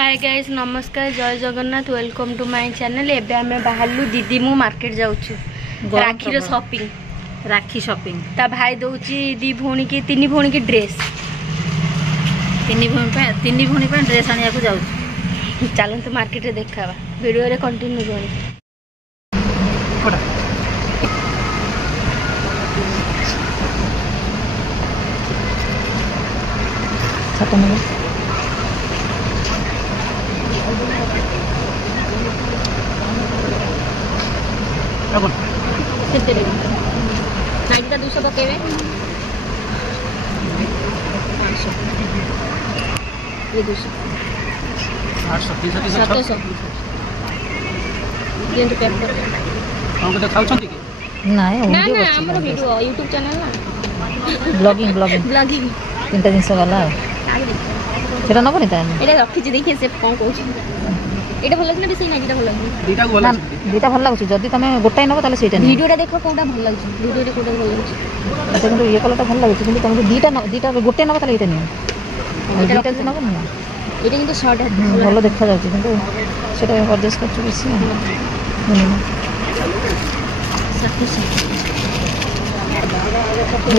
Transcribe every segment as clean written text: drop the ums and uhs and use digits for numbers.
हाय guys नमस्कार जय Jagannath welcome to my channel. एबे हमें बाहरलु दीदी मु मार्केट जाउछु राखी रो शॉपिंग ता भाई दोची दी भौणी की तीन भौणी की ड्रेस तीन भौणी पे ड्रेस आनिया को जाउछु। चलन तो मार्केट रे देखावा वीडियो रे कंटिन्यू करी कितने नाइट का 200 पकेवे ये 200 800 700 ये पेपर हम को देखाउ छथि कि ना ना हमर वीडियो YouTube चैनल ना ब्लॉगिंग तीनटा जिंस वाला सेटा न बनिता एटा रखि छी देखि से कोन कहू एटा भल लागना बेसी नाइटा भल लागना दुटा भल लागछ जदी तमे गोटाई नबो ताले सेटा वीडियोटा देखो कोटा भल लागछ वीडियो रे कोटा भल लागछ एटा কিন্তু ये कलरटा भल लागछ কিন্তু तमे दुटा गोटे नबो ताले एटा नहीं एटा से नबो ना एटा কিন্তু शॉर्ट है भल देखा जाछ কিন্তু सेटा एडजस्ट करछु बेसी हो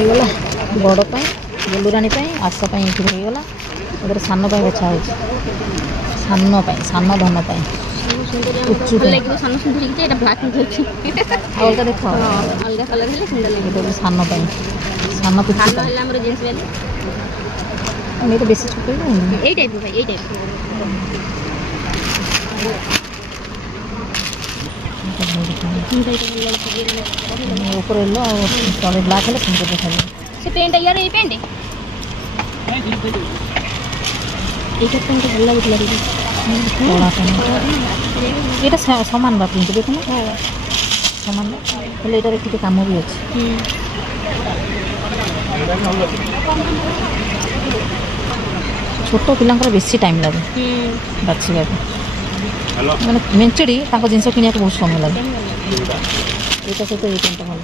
गला बड़ पाई गोलुरानी पाई आशा पाई इठी हो गला उधर सानो पाई बचा होछ सानो धन पाई उच्चु लागियो सानो सुंदर कि एटा ब्लैक में होछि अलगा देखो अलगा कलर हेले सुंदर लागियो तो सानो पाई सानो कुछ सानो हेला हमर जींस वाली मैं तो बेसी छोटे नहीं ए टाइप भाई ए टाइप ऊपर लो तले ब्लैक हेले सुंदर देखा से पेंट यार ए पेंट एटा पेंट भल लागुतला रे थोड़ा एटा समान बा प्रिंट देखो ना समान हेले एटा रे काम भी अछि छोट पिलांकर बेसी टाइम लागे बाछिबा माने मेंचड़ी ताको जिंस किनिया को बहुत समय लागे एटा से तो ये पेंट भल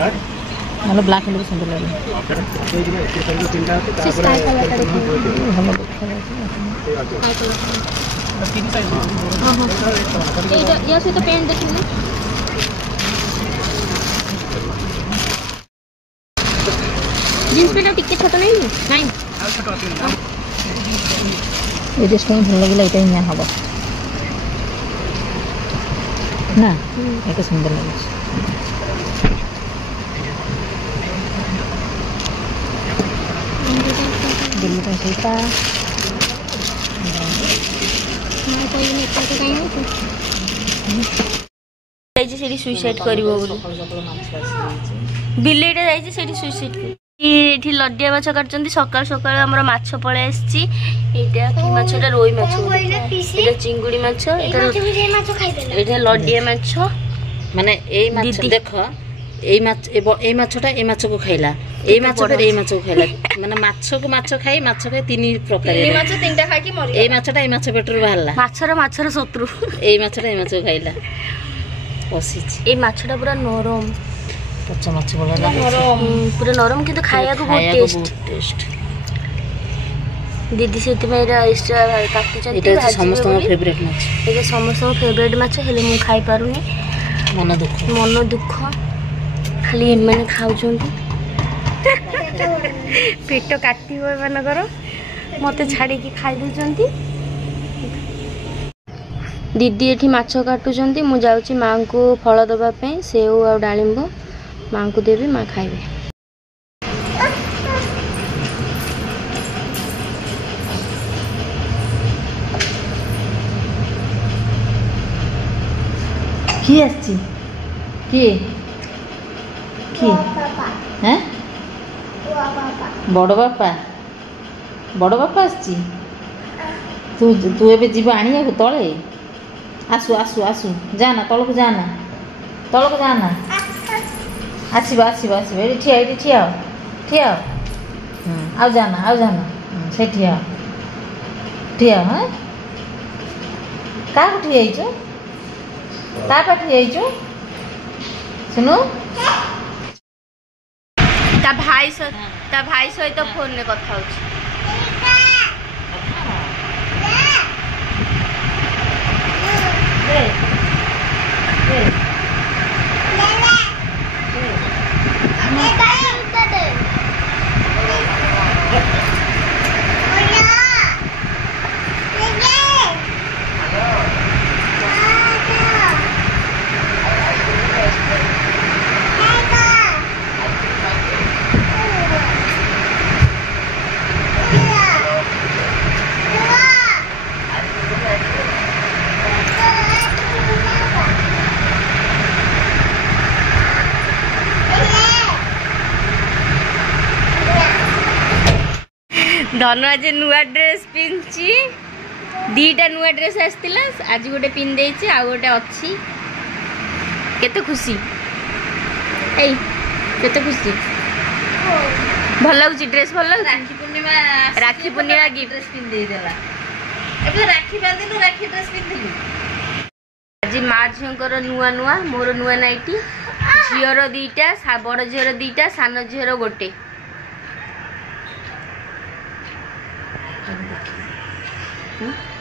लागे मतलब ब्लैक हेले सुंदर लागे से स्काई कलर का देखो हम देखा एटा या से तो पेंट देखिन ना जींस पेंट टिके छोट नहीं ये ड्रेस में भल लागला एटा हिया हबो ना एटा सुंदर लागे दिल्ली का सीता मैं कोई नहीं करके कहीं जाई जे सेठी सुसाइड करिवो बिलेटा जाई जे सेठी सुसाइड एठी लड्डिया माछ काटचंती सकाळ सकाळ हमर माछ पळे आछि एटा की माछटा रोई माछ एटा चिंगुडी माछ एटा लड्डिया माछ माने एई माछ देखो एई माछ को खाइला एई माछ पर एई माछ को खाइला माने माछ खाई तीन प्रकार एई माछ तीनटा खाइ की मरि एई माछटा एई माछ पेटर बाहरला माछर शत्रु एई माछटा एई माछ को खाइला पसिछि एई माछटा पूरा नरम पचा माछ बोला नरम पूरा नरम किंतु खाया को बहुत टेस्ट दीदी से मेरा एक्स्ट्रा काटी चंती एटा समस्त फेवरेट माछ एटा समस्त फेवरेट माछ हेले मु खाइ पारुनी मन दुख खाली मैंने खाऊ पेट काटी मानकर मत छाड़ी खाई दे दीदी एठी माछ काटुचंती मु जाउची मां को फल दबा पे सेव आ डालिंब मां को देबी मां खाइबे की आछि की हैं बड़ बापा आछि तू एबे जीव आनिया को तळे आसु जाना तळको जाना आसीबा एठी ठिया आ जाना से ठिया हैं का ठिया आइछो ता पाठी आइछो सुनो ता भाई सहित फोन में कथा होछि धनु आज नुआ ड्रेस पिंची दीटा नुआ ड्रेस आसला आज गोटे पिन देछि आ गोटे अच्छी केते खुशी एई केते खुशी भल लागुची ड्रेस भल लागुची राखी पूर्णिमा गिफ्ट ड्रेस पिन दे देला एबे राखी बांधिलु राखी ड्रेस पिनथिलु आज माँ झीर नुआ नुआ मोर नुआ नाइटी झीर दीटा बड़ झीर दीटा सान झीर गोटे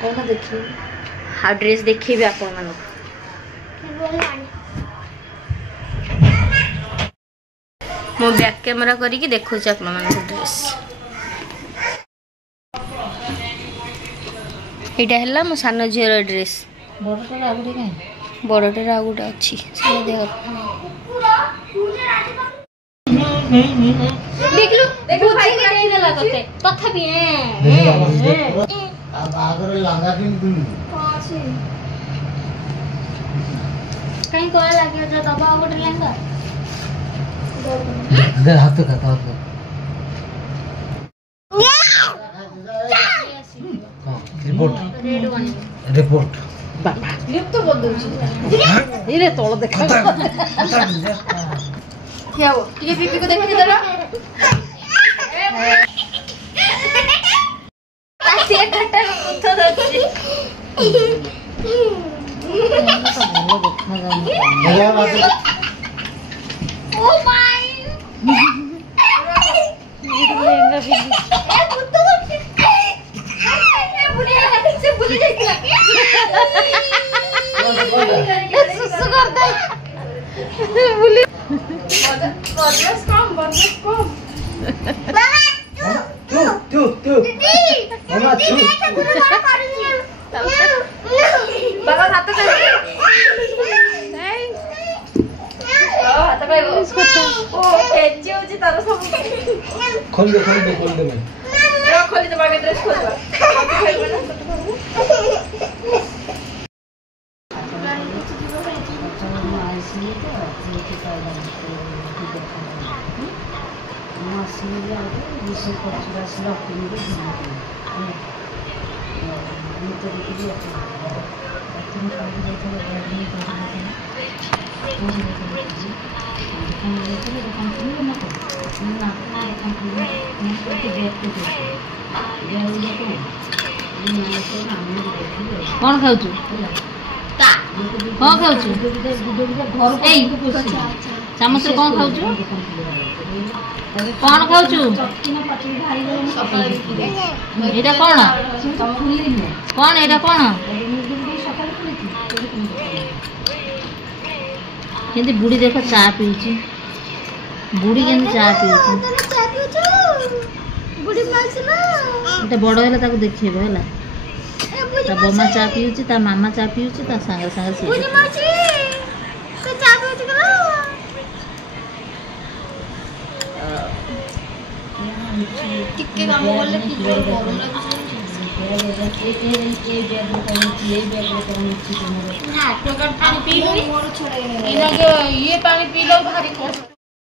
कौन देखिए हाँ ड्रेस देखिए आपण मान मो बैक कैमरा करके देखो आपण मान ड्रेस एटा हला मो सान झीर ड्रेस बड़टे आ गोटे अच्छी देखलु बुझी नहीं देला कते तथापि आगर लांगा किन तुम कहीं कोला लागे जो दबा गोटे लहंगा दे हाथ खाता हाथ रिपोर्ट रेड वन रिपोर्ट बाबा लिफ्ट तो बोल दउची इरे तोळ देखा क्या हो टिके पीपी को देखि देला से घटा मुथ दछि ओ माय से भूल जाइला सुसु कर दे भूली बदमाश कम तू मामा तू बाबा हाथ कर नहीं हाथ कर इसको ओ फेंचे हो जी तारो सब खोल दे मैं खोल दे बागे ड्रेस खोल दे कौन खाउछु कौन खाउछु ए चामच से कौन खाउछु कौन खाउछु एटा कौन कौन एटा कौन केंदी बुढ़ी देखो चा पीउची बुढ़ी केंदी चा पीउची बुढ़ी माछ ना एटा बड़ हैला ताको देखिबो हैला ता बम्मा चा पीउची ता मामा चा पीउची ता संग संग से बुढ़ी माछ तो चा पीउची करो टिक्के काम बोलले कि जोर गरम लागे ना तो पानी पी लो मोर छोड़े ये पानी पी लो भारी